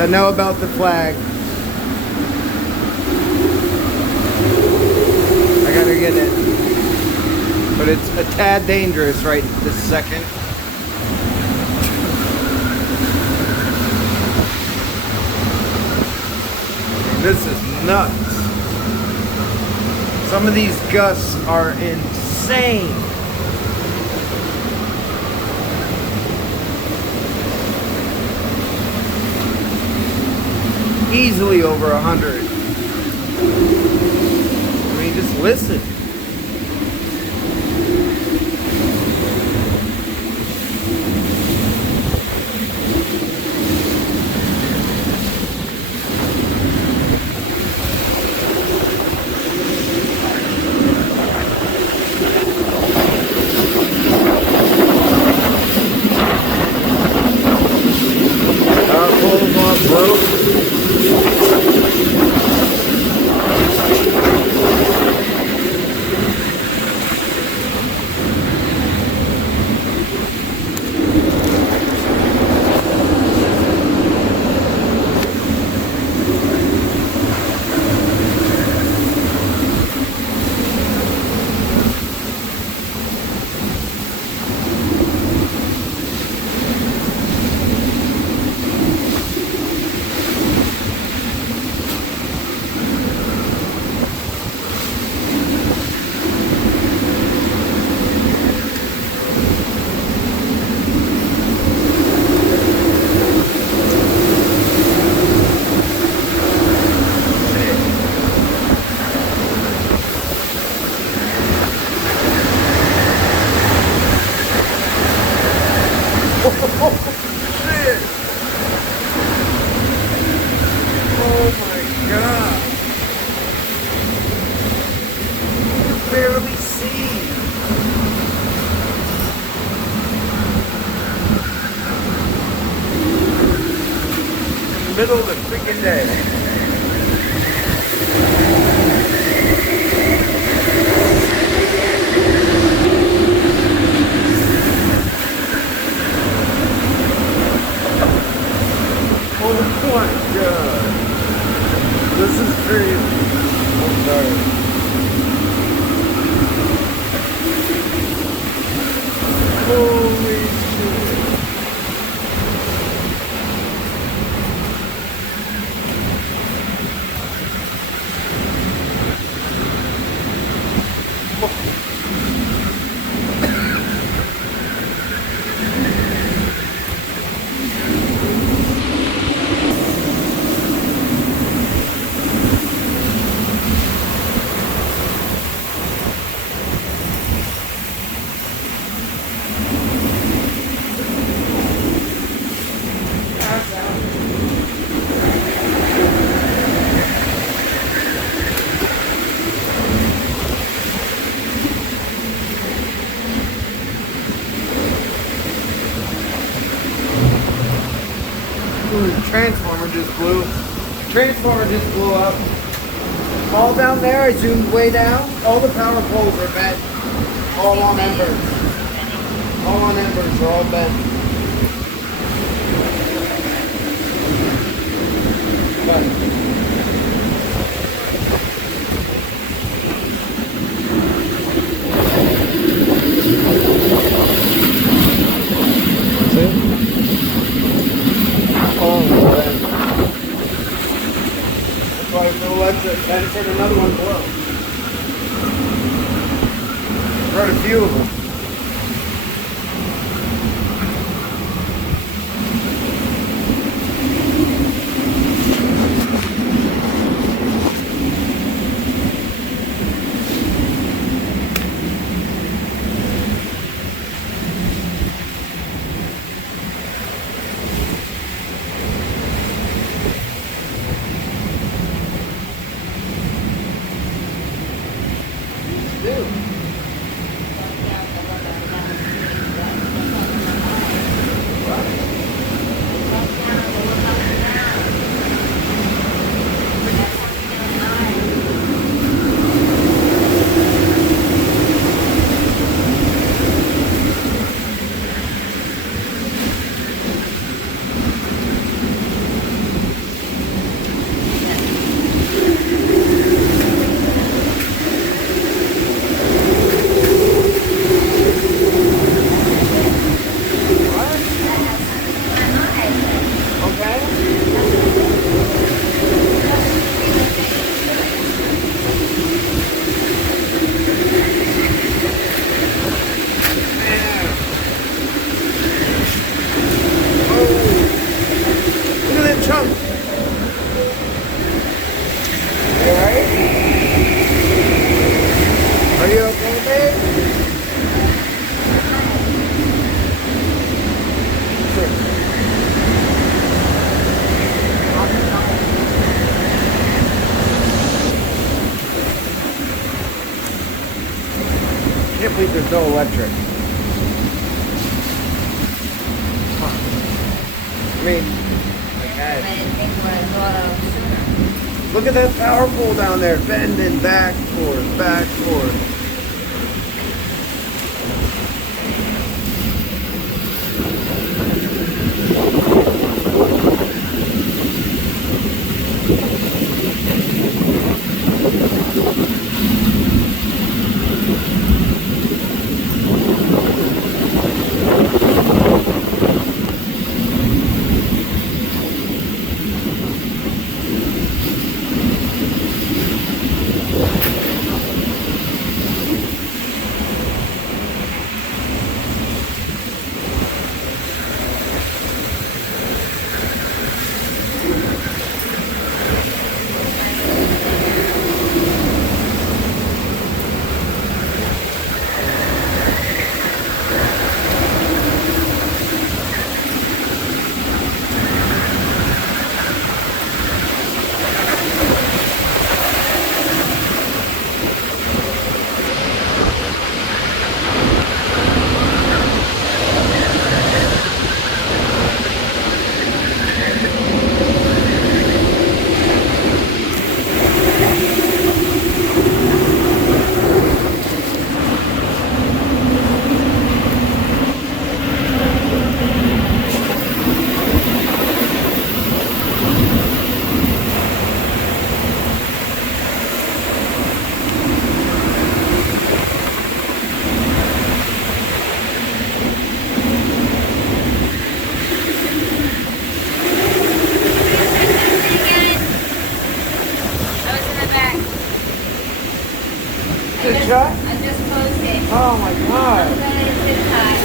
I know about the flag. I gotta get it. But it's a tad dangerous right this second. This is nuts. Some of these gusts are insane. Easily over 100. I mean, just listen. Pull them off, bro. Barely see. In the middle of the freaking day. Oh my god. This is crazy. I'm sorry. Holy shit. Ooh, transformer just blew. Transformer just blew up. All down there, I zoomed way down. All the power poles are bent. All on embers. All on embers, they're all bent. But that's why I feel let's turn another one below. Heard a few of them. hopefully there's no electric. I mean, I didn't think what I thought of sooner. look at that power pole down there, bending back, forth, back, forth. I was in the back. Good shot? I just closed it. Oh my god. I'm glad it did hot.